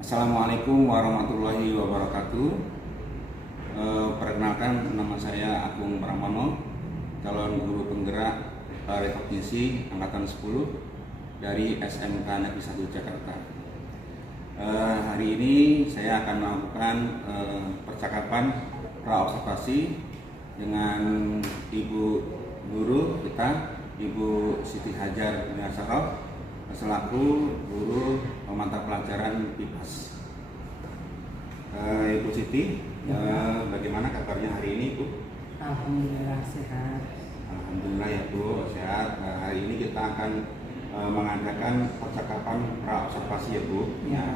Assalamualaikum warahmatullahi wabarakatuh. Perkenalkan, nama saya Agung Pramono, calon guru penggerak rekognisi angkatan 10 dari SMK Negeri 1 Jakarta. Hari ini saya akan melakukan percakapan praobservasi dengan Ibu Guru kita, Ibu Siti Hajar Minasarov, selaku guru mata pelajaran PIPAS. Ibu Siti, bagaimana kabarnya hari ini, Bu? Alhamdulillah sehat. Alhamdulillah ya, Bu, sehat. Hari ini kita akan mengadakan percakapan praobservasi ya, Bu. Ya.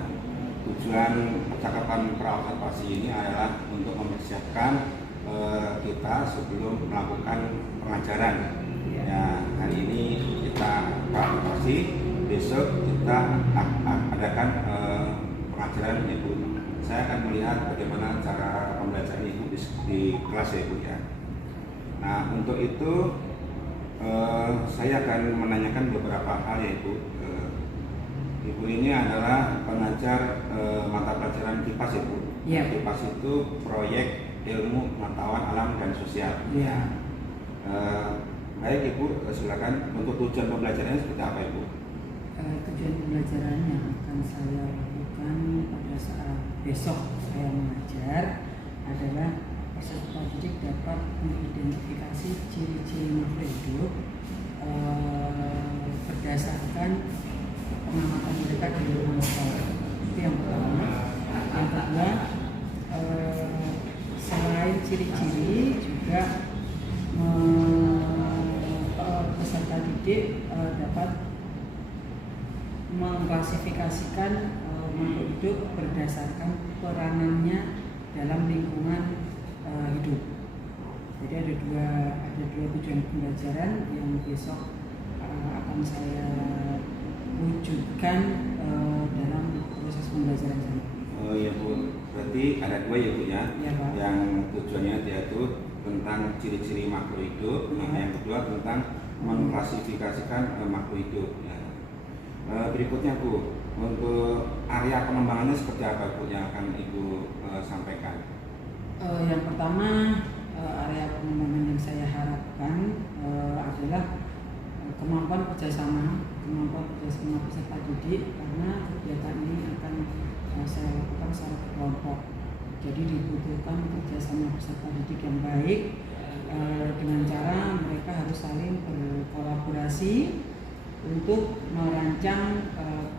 Tujuan percakapan praobservasi ini adalah untuk mempersiapkan kita sebelum melakukan pengajaran. Ya, hari ini kita praobservasi. Besok kita adakan pengajaran ya, Bu. Saya akan melihat bagaimana cara pembelajaran Ibu di kelas ya, Bu ya. Nah, untuk itu saya akan menanyakan beberapa hal ya, Ibu. Ibu ini adalah pengajar mata pelajaran PIPAS ya, Bu. Ya. PIPAS itu proyek ilmu pengetahuan alam dan sosial. Ya. Baik Ibu, silakan. Untuk tujuan pembelajarannya seperti apa, Ibu? Tujuan pembelajaran yang akan saya lakukan pada saat besok saya mengajar adalah peserta didik dapat mengidentifikasi ciri-ciri makhluk hidup berdasarkan pengamatan mereka di lingkungan sekolah. Itu yang pertama. Yang kedua, selain ciri-ciri juga peserta didik dapat mengklasifikasikan makhluk hidup berdasarkan peranannya dalam lingkungan hidup. Jadi ada dua tujuan pembelajaran yang besok akan saya wujudkan dalam proses pembelajaran saya. Oh iya, Bu, berarti ada dua ya, Bu ya, Ya, Pak. yang tujuannya yaitu tentang ciri-ciri makhluk hidup. Nah, yang kedua tentang mengklasifikasikan makhluk hidup. Ya. Berikutnya, Bu, untuk area pengembangannya seperti apa, Bu, yang akan Ibu sampaikan? Yang pertama, area pengembangan yang saya harapkan adalah kemampuan kerjasama peserta didik, karena kegiatan ini akan saya lakukan secara kelompok. Jadi dibutuhkan kerjasama peserta didik yang baik dengan cara mereka harus saling berkolaborasi untuk merancang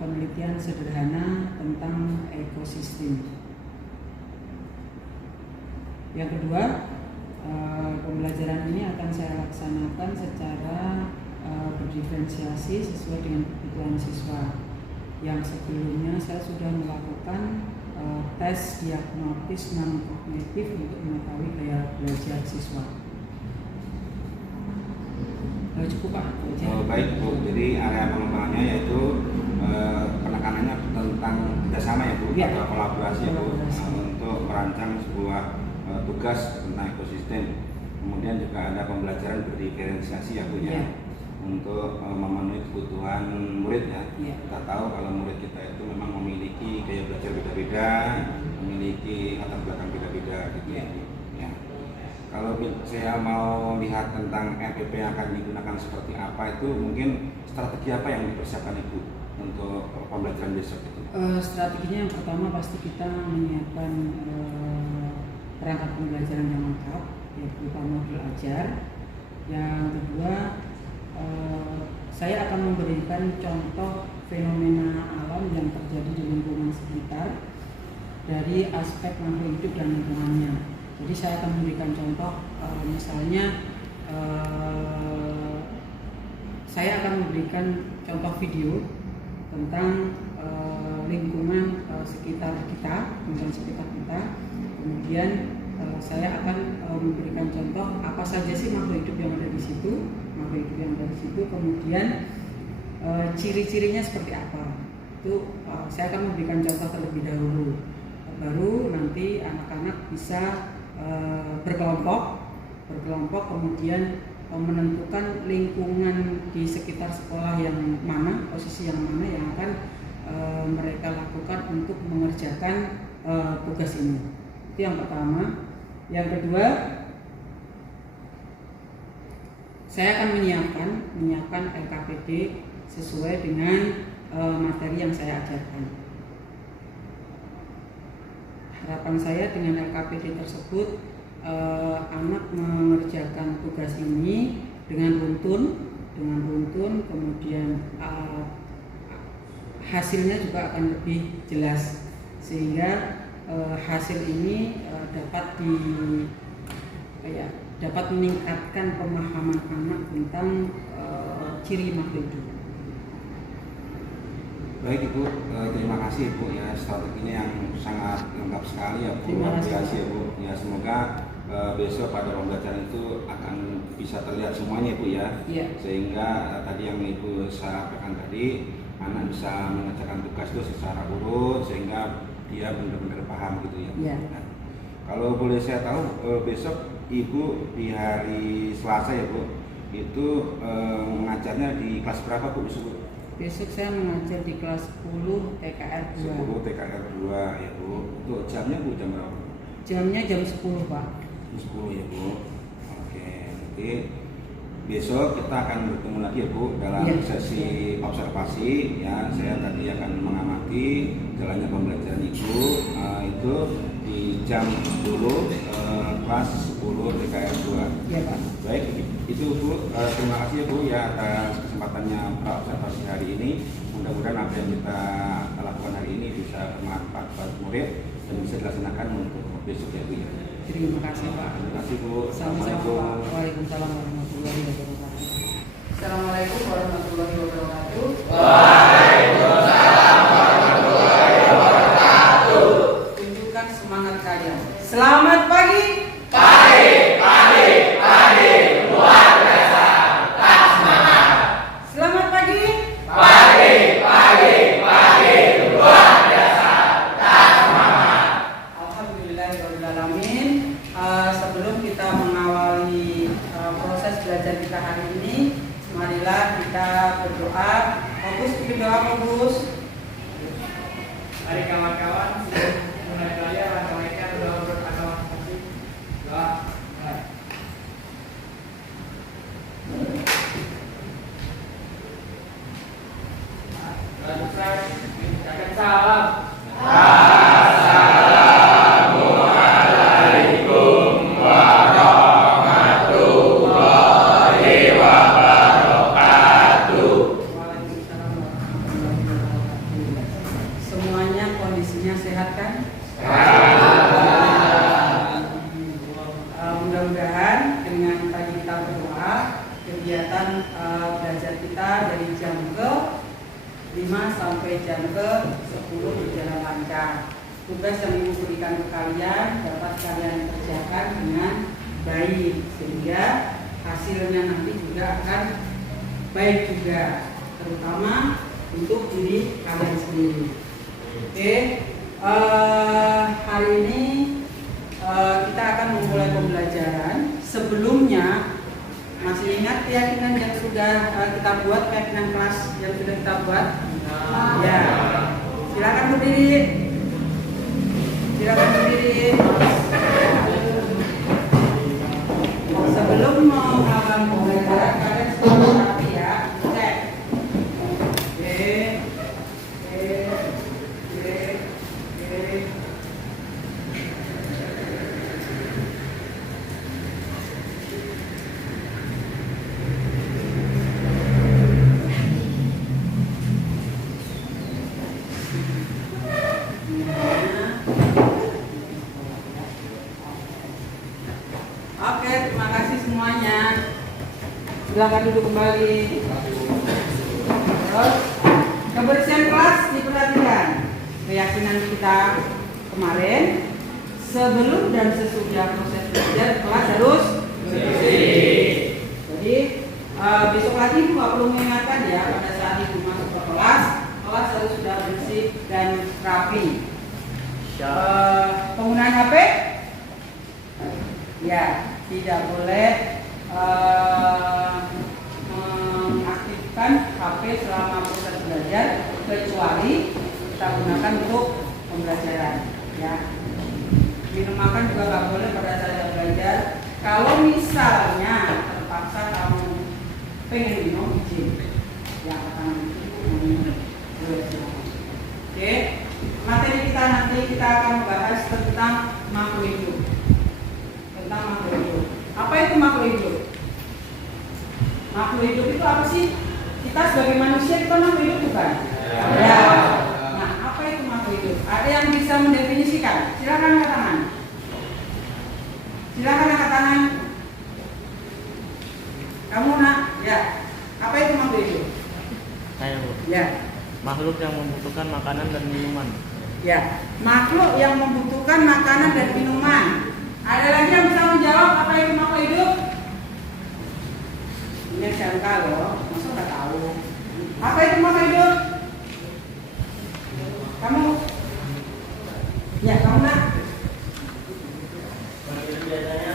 penelitian sederhana tentang ekosistem. Yang kedua, pembelajaran ini akan saya laksanakan secara berdiferensiasi sesuai dengan kebutuhan siswa. Yang sebelumnya saya sudah melakukan tes diagnostis non kognitif untuk mengetahui gaya belajar siswa. Cukup, Pak. Baik, Bu, jadi area pengembangannya yaitu penekanannya tentang kerjasama ya, Bu, Ya. atau kolaborasi ya, Bu, Kolaborasi. untuk merancang sebuah tugas tentang ekosistem. Kemudian juga ada pembelajaran berdiferensiasi ya, Bu ya, Ya. untuk memenuhi kebutuhan murid ya. Ya. Kita tahu kalau murid kita itu memang memiliki gaya belajar beda-beda, memiliki latar belakang beda-beda gitu ya. Ya. Kalau saya mau lihat tentang RPP yang akan digunakan seperti apa, itu mungkin strategi apa yang dipersiapkan Ibu untuk pembelajaran besok itu? Strateginya yang pertama pasti kita menyiapkan perangkat pembelajaran yang lengkap, yaitu modul ajar. Yang kedua, saya akan memberikan contoh fenomena alam yang terjadi di lingkungan sekitar dari aspek makhluk hidup dan lingkungannya. Jadi saya akan memberikan contoh, misalnya saya akan memberikan contoh video tentang lingkungan sekitar kita. Kemudian saya akan memberikan contoh apa saja sih makhluk hidup yang ada di situ, kemudian ciri-cirinya seperti apa. Itu saya akan memberikan contoh terlebih dahulu. Baru nanti anak-anak bisa berkelompok, kemudian menentukan lingkungan di sekitar sekolah yang mana, posisi yang mana yang akan mereka lakukan untuk mengerjakan tugas ini. Itu yang pertama. Yang kedua, saya akan menyiapkan LKPD sesuai dengan materi yang saya ajarkan. Harapan saya dengan LKPD tersebut, anak mengerjakan tugas ini dengan runtun, kemudian hasilnya juga akan lebih jelas, sehingga hasil ini dapat meningkatkan pemahaman anak tentang ciri makhluk hidup. Baik Ibu, terima kasih Ibu ya, strateginya yang sangat lengkap sekali ya Bu. Terima kasih Ya Bu. Ya semoga besok pada pembelajaran itu akan bisa terlihat semuanya Ibu ya. Ya. Sehingga tadi yang Ibu sampaikan tadi, anak bisa mengerjakan tugas itu secara urut sehingga dia benar-benar paham gitu ya. Ya. Nah, kalau boleh saya tahu, besok Ibu di hari Selasa ya Bu, itu mengajarnya di kelas berapa Bu? Besok saya mengajar di kelas 10 TKR 2. 10 TKR 2 ya Bu. Untuk jamnya Bu jam berapa? Jamnya jam 10 Pak. 10 ya Bu. Oke, nanti besok kita akan bertemu lagi ya Bu dalam sesi observasi ya. Saya tadi akan mengamati jalannya pembelajaran Ibu itu di jam 10 kelas 10 TKR 2. Iya Pak. Baik, itu Bu, terima kasih ya Bu ya atas kesempatannya observasi hari ini. Mudah-mudahan apa yang kita lakukan hari ini bisa bermanfaat buat murid dan bisa dilaksanakan untuk besok ya Bu ya. Terima kasih Pak. Terima kasih Bu. Sama-sama Pak. Waalaikumsalam warahmatullahi wabarakatuh. Assalamualaikum warahmatullahi wabarakatuh. Waalaikumsalam warahmatullahi wabarakatuh. Tunjukkan semangat kalian. Selamat pagi. Pagi, luar biasa. Tak semangat. Selamat pagi. Pagi, luar biasa. Tak semangat. Alhamdulillahirrahmanirrahim. Sebelum kita mengawali proses belajar kita hari ini, marilah kita berdoa. Fokus berdoa, fokus. Mari kawan-kawan, mulai belajar rangkaian doa beragama masing-masing. Doa. Ucapkan salam. Assalamualaikum warahmatullahi wabarakatuh. Waalaikumsalam warahmatullahi wabarakatuh. Semuanya kondisinya sehat kan? Mudah-mudahan dengan tadi kita berdoa, kegiatan belajar kita dari jam ke 5 sampai jam ke 10 berjalan lancar. Tugas yang Ibu berikan ke kalian dapat kalian kerjakan dengan baik, sehingga hasilnya nanti juga akan baik juga, terutama untuk diri kalian sendiri. Oke, hari ini kita akan memulai pembelajaran. Sebelumnya masih ingat keyakinan yang sudah kita buat, keyakinan kelas yang sudah kita buat? Ya, silakan berdiri. Sebelum melakukan pembelajaran, kalian selalu rapi ya. Cek. Oke, terima kasih semuanya. Silakan duduk kembali. Terus, kebersihan kelas diperhatikan. Keyakinan kita kemarin, sebelum dan sesudah proses belajar kelas harus bersih. Jadi besok lagi Ibu nggak perlu mengingatkan ya, pada saat Ibu masuk ke kelas harus sudah bersih dan rapi. Penggunaan HP? Ya, tidak boleh mengaktifkan HP selama proses belajar kecuali kita gunakan untuk pembelajaran. Ya, minum makan juga nggak boleh pada saat belajar. Kalau misalnya terpaksa kamu pengen minum, izin. Yang pertama itu boleh. Oke, materi kita nanti kita akan membahas tentang makhluk hidup. Tentang makhluk hidup. Apa itu makhluk hidup? Makhluk hidup itu apa sih? Kita sebagai manusia kita makhluk hidup bukan? Ya. Nah, apa itu makhluk hidup? Ada yang bisa mendefinisikan? Silakan angkat tangan. Silakan angkat tangan. Kamu nak? Ya. Apa itu makhluk hidup? Saya Bu. Ya. Makhluk yang membutuhkan makanan dan minuman. Ya. Makhluk yang membutuhkan makanan dan minuman. Ada lagi yang bisa menjawab apa itu makhluk hidup? Ini SMK loh, masa nggak tahu? Apa itu makhluk hidup? Kamu? Ya, kamu nak? Makhluk biasanya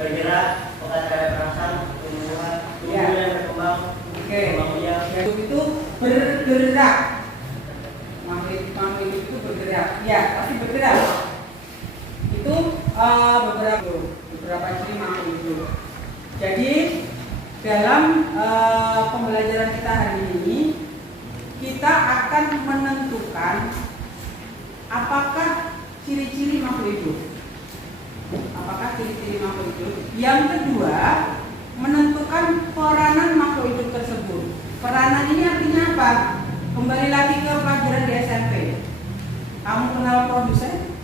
bergerak, bukan ada perasaan, tumbuhan, Ya. tumbuh yang berkembang, Oke. kemudian Hidup itu bergerak. Makhluk hidup itu bergerak. Ya, pasti bergerak. Itu beberapa ciri makhluk hidup. Jadi dalam pembelajaran kita hari ini kita akan menentukan apakah ciri-ciri makhluk hidup. Apakah ciri-ciri makhluk hidup? Yang kedua, menentukan peranan makhluk hidup tersebut. Peranan ini artinya apa? Kembali lagi ke pelajaran di SMP. Kamu kenal produsen?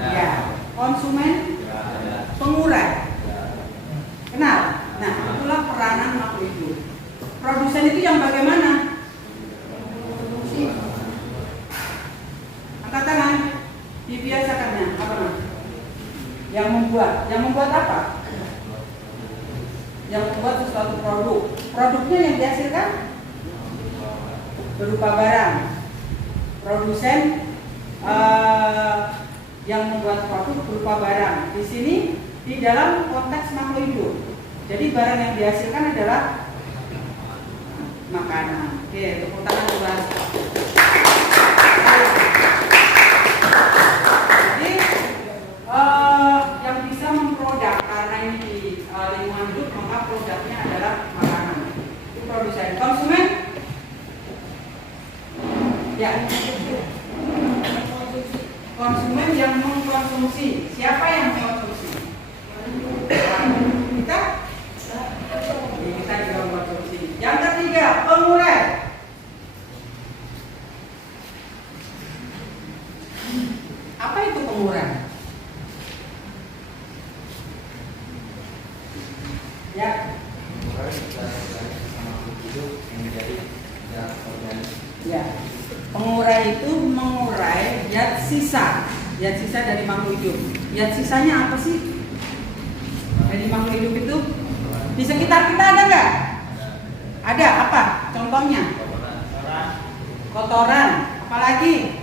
Ya. Konsumen? Pengurai? Kenal? Nah, itulah peranan makhluk hidup. Produsen itu yang bagaimana? Angkat tangan. Dibiasakannya apa namanya? Yang membuat apa? Yang membuat sesuatu produk. Produknya yang dihasilkan berupa barang. Produsen yang membuat produk berupa barang. Di sini di dalam konteks makhluk hidup. Jadi barang yang dihasilkan adalah makanan. Oke, tepuk tangan buat. Jadi yang bisa memproduk karena ini di lingkungan hidup, maka produknya adalah makanan. Itu produsen. Konsumen? Ya. Konsumen yang mengkonsumsi. Siapa yang mengkonsumsi? Kita? Kita juga mengkonsumsi. Yang ketiga, pengurai. Apa itu pengurai? Ya. Ya. Pengurai itu mengurai zat sisa dari makhluk hidup. Zat sisanya apa sih? Dari makhluk hidup itu di sekitar kita ada nggak? Ada apa? Contohnya? Kotoran. Apalagi?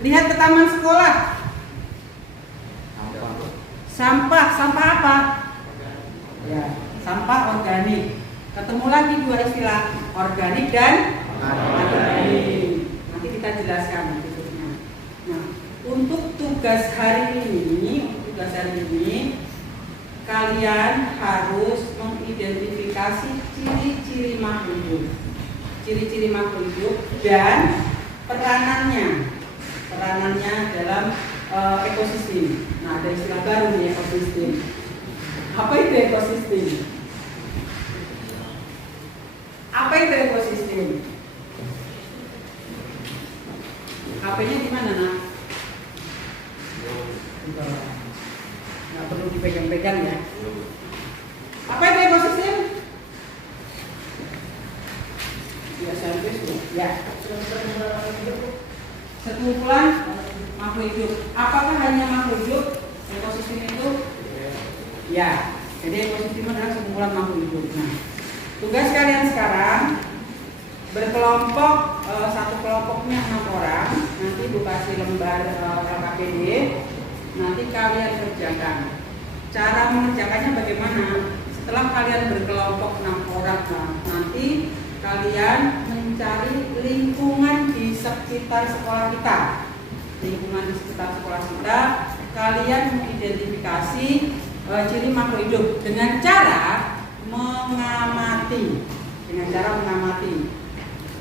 Lihat ke taman sekolah. Sampah apa? Ya, sampah organik. Ketemu lagi dua istilah, organik dan anorganik. Nanti kita jelaskan berikutnya. Nah, untuk tugas hari ini, kalian harus mengidentifikasi ciri-ciri makhluk hidup. Ciri-ciri makhluk hidup dan peranannya dalam ekosistem. Nah, ada istilah baru nih, ekosistem. Apa itu ekosistem? Apa itu ekosistem? HP-nya di mana, Nak? Nggak perlu dipegang-pegang ya. Apa itu ekosistem? Ya, service tuh. Ya. Sekumpulan makhluk hidup. Apakah hanya makhluk hidup ekosistem itu? Ya. Jadi ekosistem adalah sekumpulan makhluk hidup. Nah, tugas kalian sekarang berkelompok, satu kelompoknya 6 orang. Nanti Bu kasih lembar LKPD. Nanti kalian kerjakan. Cara mengerjakannya bagaimana? Setelah kalian berkelompok 6 orang, nanti kalian mencari lingkungan di sekitar sekolah kita. Lingkungan di sekitar sekolah kita, kalian mengidentifikasi ciri makhluk hidup dengan cara mengamati. Dengan cara mengamati.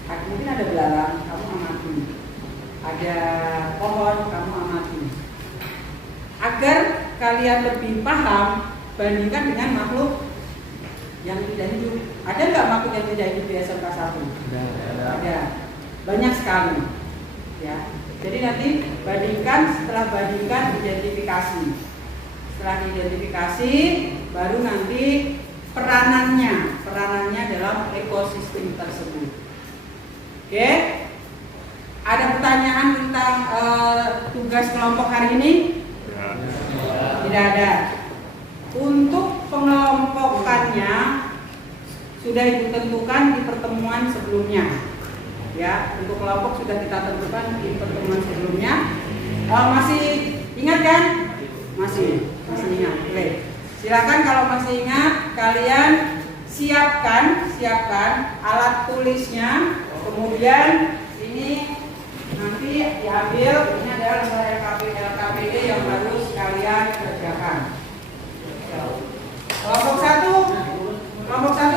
Mungkin ada belalang, kamu amati. Ada pohon, kamu amati. Agar kalian lebih paham, bandingkan dengan makhluk yang tidak hidup. Ada nggak makhluk yang tidak hidup di SMK 1? Ada. Banyak sekali. Ya. Jadi nanti setelah bandingkan identifikasi. Setelah diidentifikasi, baru nanti peranannya dalam ekosistem tersebut. Oke? Ada pertanyaan tentang tugas kelompok hari ini? Tidak ada. Untuk pengelompokannya sudah Ibu tentukan di pertemuan sebelumnya. Ya, untuk kelompok sudah kita tentukan di pertemuan sebelumnya. Masih ingat kan? Masih ingat. Oke. Silakan kalau masih ingat, kalian siapkan alat tulisnya. Kemudian ini nanti diambil, ini adalah lembar LKPD yang harus kalian kerjakan. Kelompok satu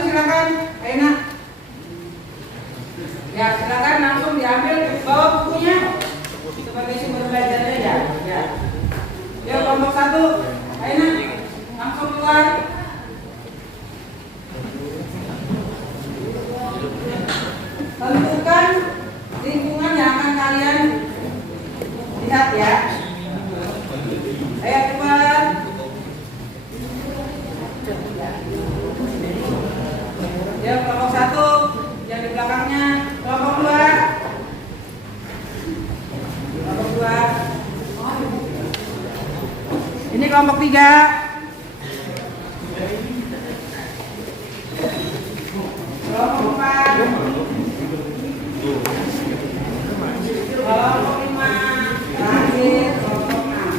silakan, Aina. Ya, silakan langsung diambil, bawa bukunya sebagai sumber belajarnya ya. Ya, kelompok satu, Aina, langsung keluar. Tentukan lingkungan yang akan kalian lihat ya. Ayo keluar. Ya, kelompok satu yang di belakangnya, kelompok dua. Kelompok dua. Ini kelompok tiga. Kelompok empat. Kelompok lima. Terakhir kelompok enam.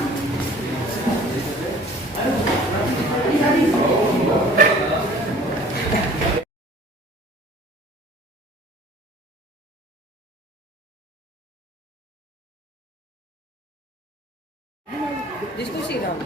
Diskusi dong.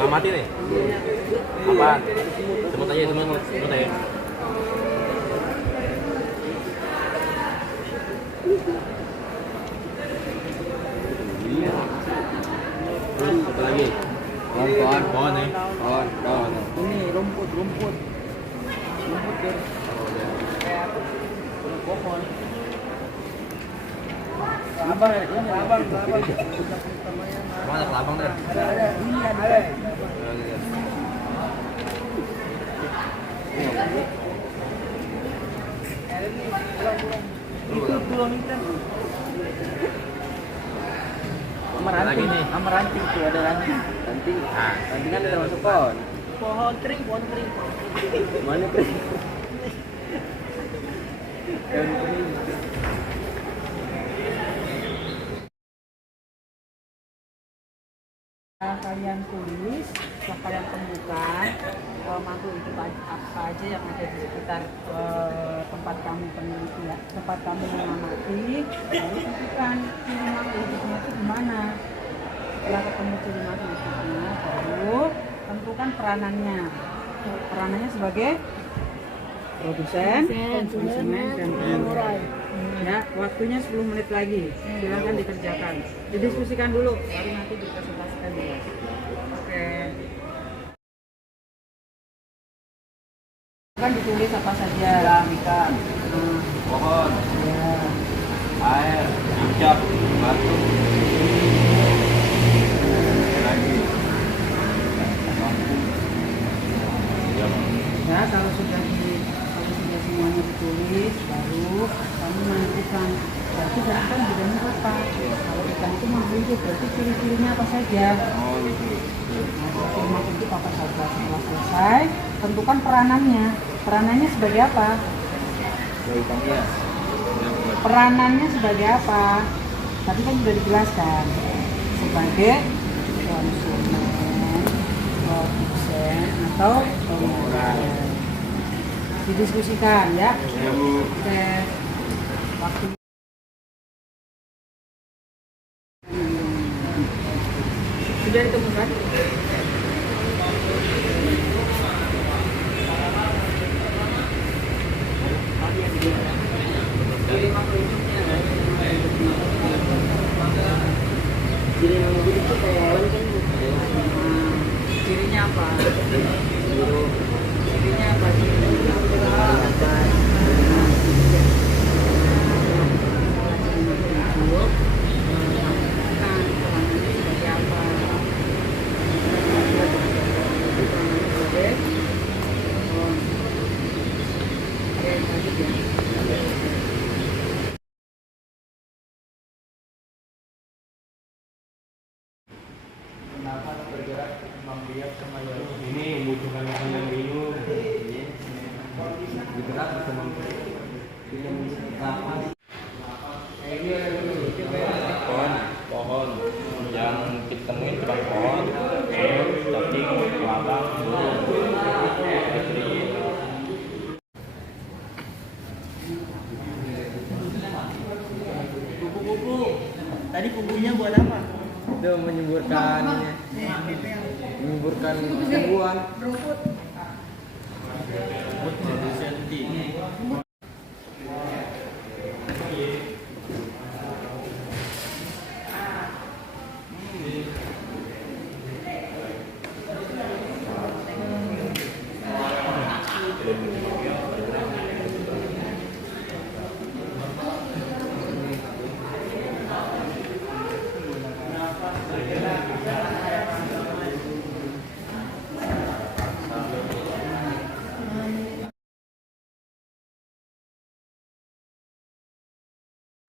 Nggak mati nih? Apaan? Semut aja, semut aja. Terus satu lagi. Pohon nih. Pohon. Ini rumput kan. Pohon. Abang. Mana kelabang dah? Ada. Ini ada. Itu belum ikan. Sama ranting tuh ada ranting. Ranting kan ada masuk pohon. Pohon kering. Mana kering? Kalian tulis, setelah kalian temukan makhluk hidup apa aja yang ada di sekitar tempat kamu penelitian, tempat kamu mengamati, lalu tentukan ciri makhluk hidupnya itu di mana. Setelah ketemu ciri makhluk hidupnya, baru tentukan peranannya. Peranannya sebagai produsen, konsumen, dan pengelola. Ya, waktunya 10 menit lagi. Silakan dikerjakan. Didiskusikan dulu, baru nanti dipresentasikan dulu. Oke. apa saja? ikan, Nah, pohon, ya. air, cicak, batu. Lagi. Ya, kalau sudah semuanya ditulis, baru kamu menentukan berarti ikan bidangnya apa. Kalau ikan itu makhluk hidup, berarti ciri-cirinya apa saja. Oh gitu. Nah, ciri makhluk hidup apa saja. Setelah selesai, tentukan peranannya. Peranannya sebagai apa? Ikannya. Peranannya sebagai apa? Tadi kan sudah dijelaskan. Sebagai konsumen, produsen, atau pengurus. Didiskusikan ya. Oke. Waktu. Sudah ditemukan? Jadi makhluk hidup itu kayak hewan kan. Cirinya apa? Biru, Cirinya apa? Cirinya apa? Ini membutuhkan makanan minum. Bergerak bersama pohon yang kita temuin cuma pohon, air, cacing, kelabang, burung. Kupu-kupu. Tadi kubunya buat apa? itu menyemburkan kesembuhan.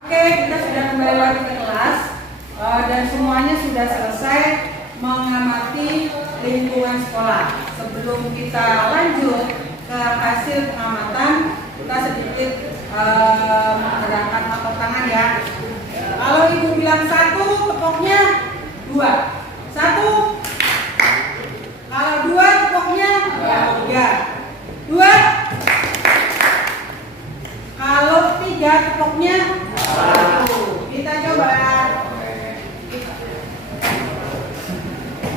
Oke, kita sudah kembali lagi ke kelas dan semuanya sudah selesai mengamati lingkungan sekolah. Sebelum kita lanjut ke hasil pengamatan, kita sedikit menggerakkan otot tangan ya. Kalau ibu bilang 1, tepoknya 2. 1. Kalau 2, tepoknya 3. 2. Kalau 3, tepoknya 1. Kita coba.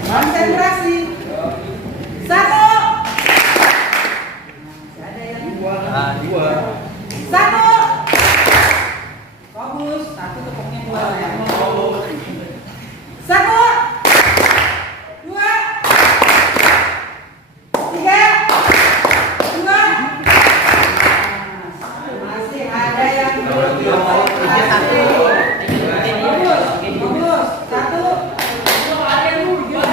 Konsentrasi. 1. Ada yang 2. 1. Fokus. 1 tepoknya 2 ya. 1. 2. 3. 2. Masih ada yang belum konsentrasi. Fokus. Fokus. 1. 2.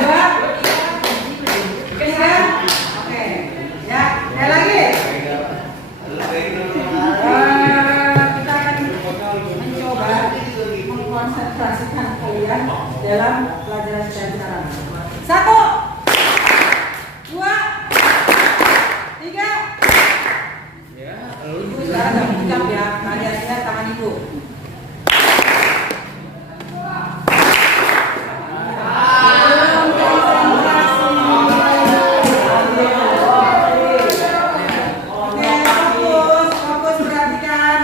3. Oke. Ya, sekali lagi. Kita akan mencoba mengkonsentrasikan kalian dalam pelajaran sekarang. 1. 2. 3. Ibu sekarang nggak mengucap ya. Kalian lihat tangan ibu. Belum konsentrasi. Oke, fokus, fokus perhatikan.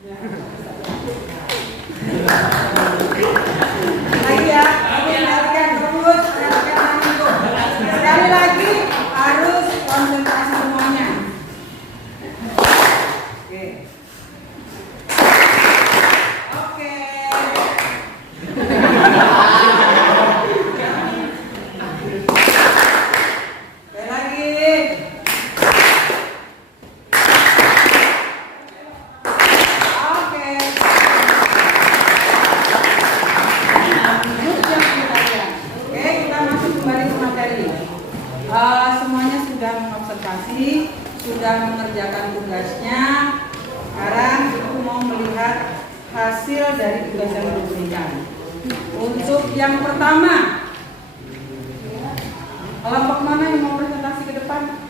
Ya. tugas yang diberikan. Untuk yang pertama, kelompok mana yang mau presentasi ke depan?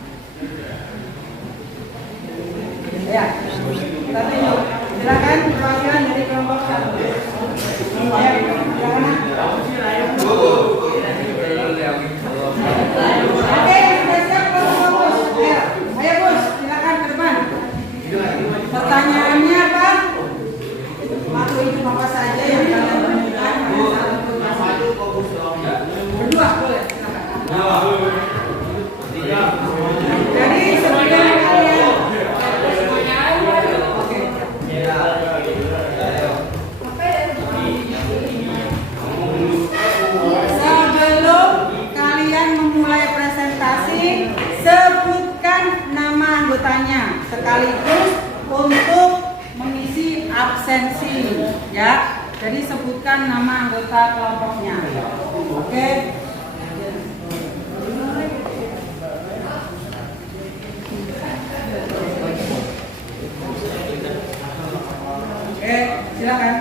Ya, kita tunjuk. Silakan perwakilan dari kelompok 1. Ya, silakan. Oke, sudah siap kelompok Bos. Ayo Bos, silakan ke depan. Pertanyaannya apa? Makhluk hidup apa saja yang kalian temukan pada saat observasi? Berdua boleh, silakan. Jadi sebelum kalian sebelum kalian memulai presentasi, sebutkan nama anggotanya sekaligus untuk mengisi absensi, ya. Jadi sebutkan nama anggota kelompoknya. Oke. Oke, silakan.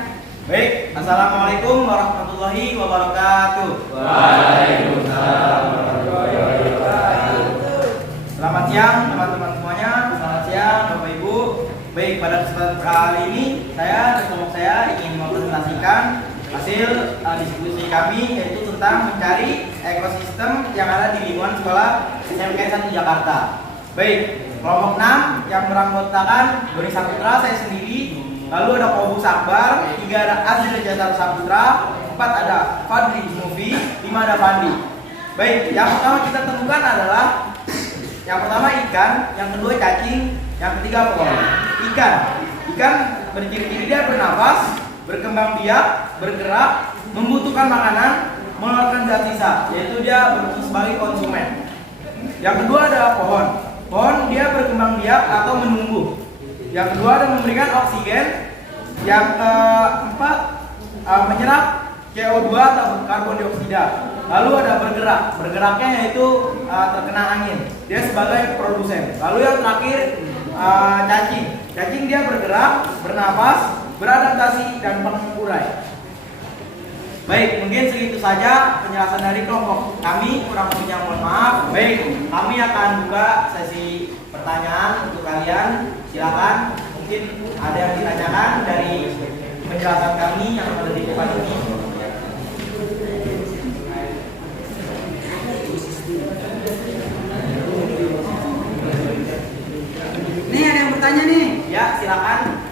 Baik, assalamualaikum warahmatullahi wabarakatuh. Waalaikumsalam warahmatullahi wabarakatuh. Selamat siang teman-teman semuanya. Selamat siang Bapak Ibu. Baik, pada kesempatan kali ini saya dan kelompok saya ingin mempresentasikan hasil diskusi kami, yaitu tentang mencari ekosistem yang ada di lingkungan sekolah SMK 1 Jakarta. Baik, kelompok 6 yang beranggotakan Doni Saputra, saya sendiri, lalu ada Kobus Akbar, 3 ada Azril Jazar Saputra, 4 ada Fadli Mufi, 5 ada Fandi. Baik, yang pertama kita temukan adalah yang pertama ikan, yang kedua cacing, yang ketiga pohon. Ikan berciri-ciri dia bernafas, berkembang biak, bergerak, membutuhkan makanan, mengeluarkan zat sisa, yaitu dia berfungsi sebagai konsumen. Yang kedua adalah pohon. Pohon dia berkembang biak atau menumbuh. Yang kedua ada memberikan oksigen. Yang keempat menyerap CO2 atau karbon dioksida. Lalu ada bergerak. Bergeraknya yaitu terkena angin. Dia sebagai produsen. Lalu yang terakhir cacing. Cacing dia bergerak, bernafas, beradaptasi dan mengurai. Baik, mungkin segitu saja penjelasan dari kelompok kami. Kurang lebihnya mohon maaf. Baik, kami akan buka sesi pertanyaan untuk kalian. Silakan, mungkin ada yang ditanyakan dari penjelasan kami yang ada di depan ini. Nih ada yang bertanya nih. Ya, silakan.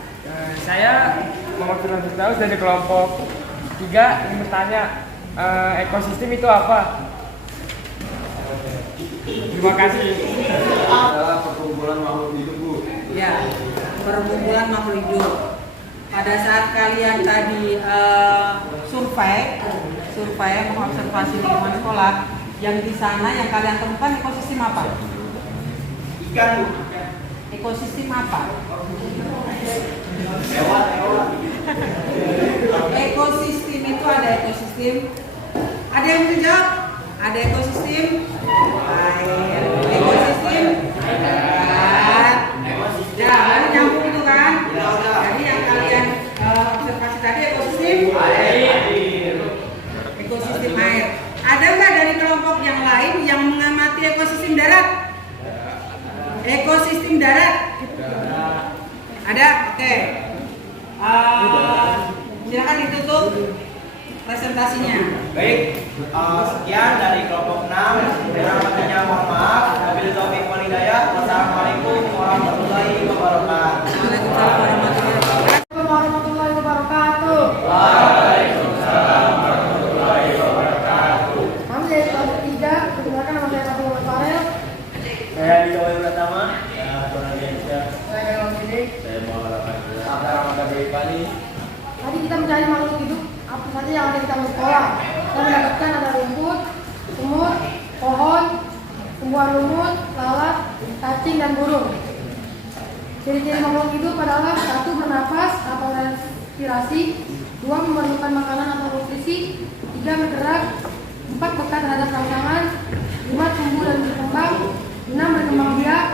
Saya Muhammad Firman Firdaus dari kelompok 3 ingin bertanya, ekosistem itu apa? Terima kasih. Adalah perkumpulan makhluk hidup, Bu. Ya, perkumpulan makhluk hidup. Pada saat kalian tadi survei mengobservasi lingkungan sekolah, yang di sana yang kalian temukan ekosistem apa? Ikan, Bu. Ekosistem apa? Ekosistem itu ada ekosistem. Ada yang bisa jawab? Ada ekosistem air, ekosistem darat. Ya, lalu nyambung itu kan? Jadi yang kalian observasi tadi ekosistem air. Ekosistem air. Ada nggak dari kelompok yang lain yang mengamati ekosistem darat? Ekosistem darat? Ada? Oke. Silakan ditutup presentasinya. Baik, sekian dari kelompok 6. Kurang lebihnya mohon maaf. Wabillahi taufiq wal hidayah. Wassalamualaikum warahmatullahi wabarakatuh. Waalaikumsalam warahmatullahi wabarakatuh. Waalaikumsalam warahmatullahi wabarakatuh. Kami dari kelompok 3, perkenalkan nama saya Fatul Farel. Saya di Jawa Pertama. Saya Dewa Gede. Saya mau harapan Ramadan dari Bali. Tadi kita mencari makhluk hidup apa saja yang ada di taman sekolah. Kita mendapatkan ada rumput, semut, pohon, tumbuhan lumut, lalat, cacing dan burung. Ciri-ciri makhluk hidup adalah 1. Bernafas atau respirasi, 2. Memerlukan makanan atau nutrisi, 3. Bergerak, 4. Peka terhadap rangsangan, 5. Tumbuh dan berkembang, 6. Berkembang biak,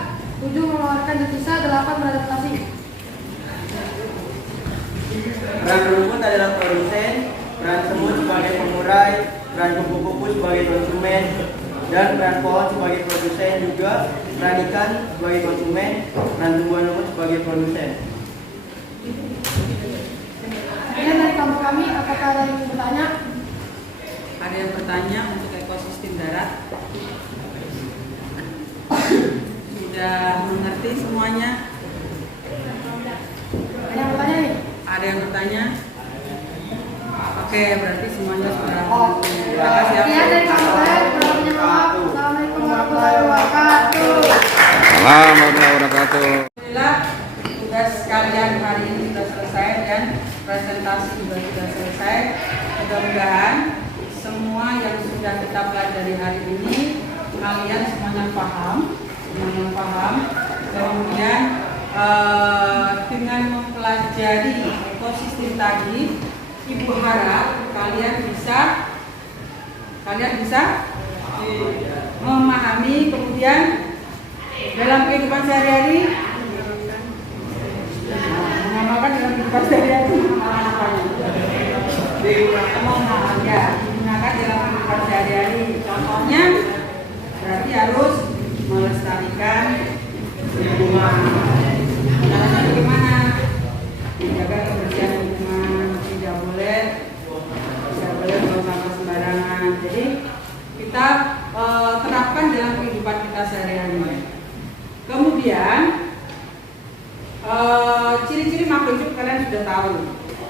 7. Mengeluarkan devisa, 8. Beradaptasi. Peran rumput adalah produsen, peran semut sebagai pengurai, peran kupu-kupu sebagai konsumen, dan peran pohon sebagai produsen juga, peran ikan sebagai konsumen, peran tumbuhan lumut sebagai produsen. Kemudian dari kampus kami, apakah ada yang ingin bertanya? Ada yang bertanya untuk ekosistem darat? Sudah mengerti semuanya? Ada yang bertanya nih? Ada yang bertanya? Oke, berarti semuanya sudah mengerti. Terima kasih. Sekian dari kampus saya. Kurang lebihnya maaf. Assalamualaikum warahmatullahi wabarakatuh. Warahmatullahi wabarakatuh. Alhamdulillah, tugas kalian hari ini sudah selesai dan presentasi juga sudah selesai. Mudah-mudahan semua yang sudah kita pelajari hari ini kalian semuanya paham. Kemudian dengan mempelajari ekosistem tadi, Ibu harap kalian bisa memahami, kemudian dalam kehidupan sehari-hari mengamalkan dalam kehidupan sehari-hari digunakan dalam kehidupan sehari-hari. Contohnya berarti harus melestarikan lingkungan. Caranya bagaimana? Menjaga kebersihan lingkungan, tidak boleh buang sampah sembarangan. Jadi kita terapkan dalam kehidupan kita sehari-hari. Kemudian ciri-ciri makhluk hidup kalian sudah tahu.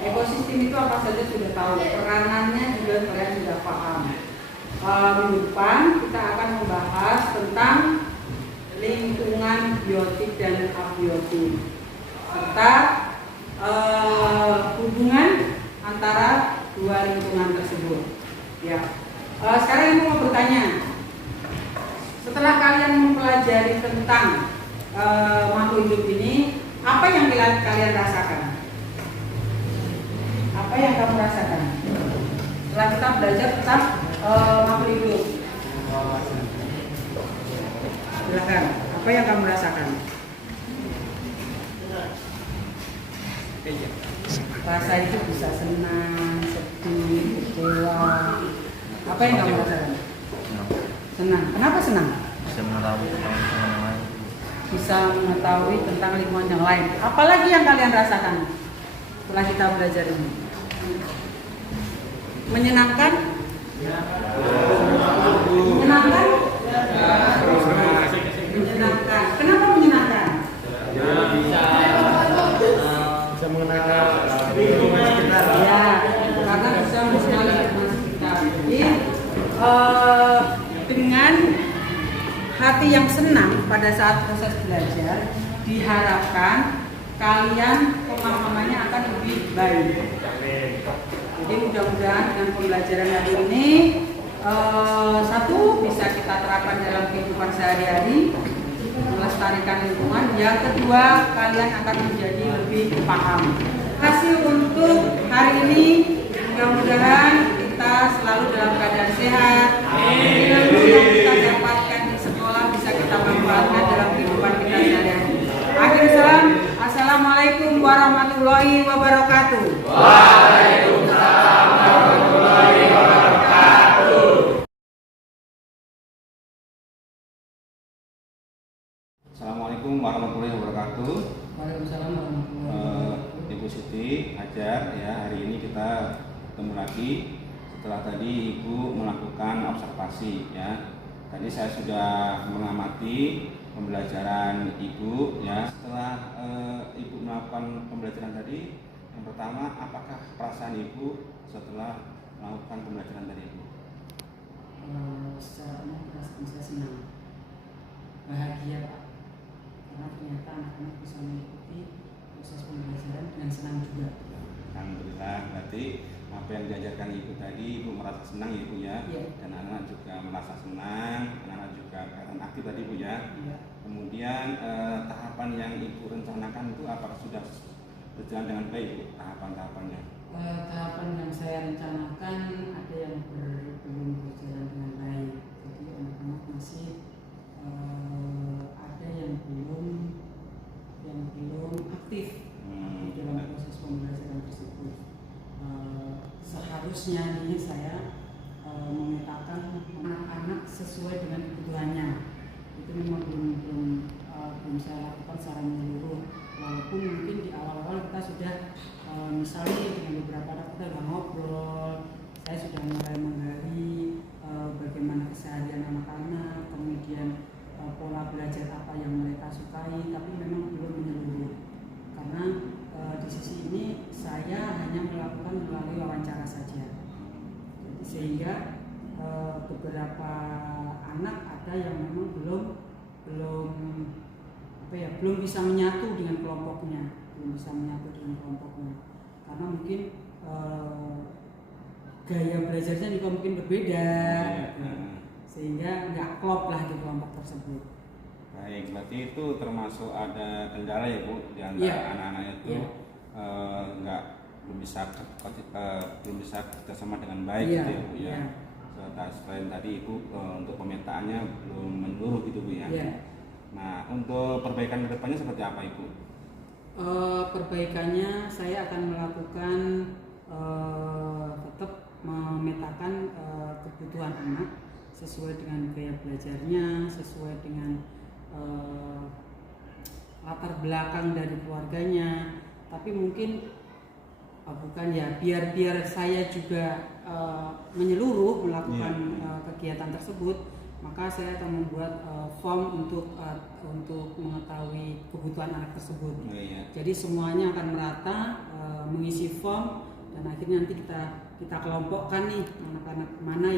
Ekosistem itu apa saja sudah tahu. Peranannya juga kalian sudah paham. Minggu depan kita akan membahas tentang lingkungan biotik dan abiotik serta hubungan antara dua lingkungan tersebut. Ya. Sekarang saya mau bertanya, setelah kalian mempelajari tentang makhluk hidup ini, apa yang kalian rasakan? Apa yang kamu rasakan setelah kita belajar tentang makhluk hidup? Silakan. Apa yang kamu rasakan? Rasa itu bisa senang, sedih, kecewa. Apa yang kamu rasakan? Senang. Kenapa senang? Bisa mengetahui tentang lingkungan yang lain. Apalagi yang kalian rasakan setelah kita belajar ini? Menyenangkan? Menyenangkan? Menyenangkan. Kenapa menyenangkan? Bisa mengenal Lingkungan sekitar. Ya, karena bisa mengenali lingkungan sekitar. Jadi dengan hati yang senang pada saat proses belajar, diharapkan kalian pemahamannya akan lebih baik. Jadi mudah-mudahan dengan pembelajaran hari ini satu, bisa kita terapkan dalam kehidupan sehari-hari, melestarikan lingkungan. Yang kedua, kalian akan menjadi lebih paham. Hasil untuk hari ini, mudah-mudahan kita selalu dalam keadaan sehat. Ilmu yang kita dapatkan di sekolah bisa kita manfaatkan dalam kehidupan kita sehari-hari. Akhir salam, assalamualaikum warahmatullahi wabarakatuh. Waalaikumsalam warahmatullahi wabarakatuh. Assalamualaikum warahmatullahi wabarakatuh. Waalaikumsalam warahmatullahi wabarakatuh. Ibu Siti Hajar, ya, hari ini kita ketemu lagi setelah tadi Ibu melakukan observasi, ya. Tadi saya sudah mengamati pembelajaran Ibu, ya. Setelah Ibu melakukan pembelajaran tadi, yang pertama, apakah perasaan Ibu setelah melakukan pembelajaran tadi, Ibu? Secara umum perasaan saya senang, bahagia Pak, karena ternyata anak-anak bisa mengikuti proses pembelajaran dengan senang juga. Alhamdulillah, berarti apa yang diajarkan Ibu tadi Ibu merasa senang ya Ibu, ya? Iya. Dan anak-anak juga merasa senang, anak-anak juga kelihatan aktif tadi Ibu, ya. Iya. Kemudian tahapan yang Ibu rencanakan itu apakah sudah berjalan dengan baik Ibu, tahapan-tahapannya? Tahapan yang saya rencanakan ada yang belum berjalan dengan baik, jadi anak-anak masih ada yang belum aktif dalam proses pembelajaran tersebut. fokusnya ini saya memetakan anak-anak sesuai dengan kebutuhannya. Itu memang belum saya lakukan secara menyeluruh. Walaupun mungkin di awal-awal kita sudah misalnya dengan beberapa anak kita sudah ngobrol, saya sudah mulai menggali bagaimana keseharian anak-anak, kemudian pola belajar apa yang mereka sukai, tapi memang belum menyeluruh. Karena di sisi ini saya hanya melakukan melalui wawancara saja, sehingga beberapa anak ada yang memang belum bisa menyatu dengan kelompoknya, karena mungkin gaya belajarnya juga mungkin berbeda, sehingga nggak klop lah di kelompok tersebut. Baik, berarti itu termasuk ada kendala ya Bu di antara anak-anak itu belum bisa kerjasama dengan baik gitu ya Bu ya. Selain tadi Ibu untuk pemetaannya belum menyeluruh gitu Bu ya. Nah, untuk perbaikan ke depannya seperti apa Ibu? Perbaikannya saya akan melakukan tetap memetakan kebutuhan anak sesuai dengan gaya belajarnya, sesuai dengan latar belakang dari keluarganya. Tapi mungkin bukan ya, biar saya juga menyeluruh melakukan kegiatan tersebut, maka saya akan membuat form untuk mengetahui kebutuhan anak tersebut. Jadi semuanya akan merata, mengisi form, dan akhirnya nanti kita kelompokkan nih anak-anak mana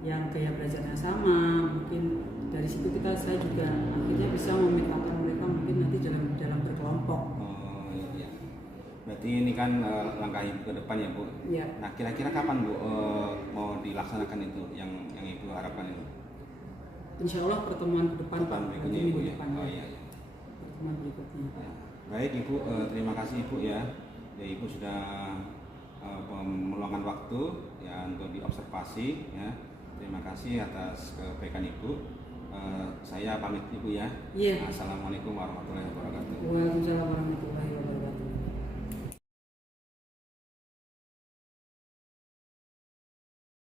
yang gaya belajarnya sama. Mungkin dari situ saya juga akhirnya bisa memetakan mereka mungkin nanti dalam berkelompok. Berarti ini kan langkah Ibu ke depan ya Bu. Iya. Nah, kira-kira kapan Bu mau dilaksanakan itu yang Ibu harapkan itu? Insya Allah pertemuan ke depan, Pertemuan berikutnya Ibu ya. Pertemuan berikutnya. Ya. Baik Ibu, terima kasih Ibu ya. Ibu sudah meluangkan waktu ya untuk diobservasi ya. Terima kasih atas kebaikan Ibu. Saya pamit Ibu ya. Iya. Assalamualaikum warahmatullahi wabarakatuh. Waalaikumsalam warahmatullahi wabarakatuh.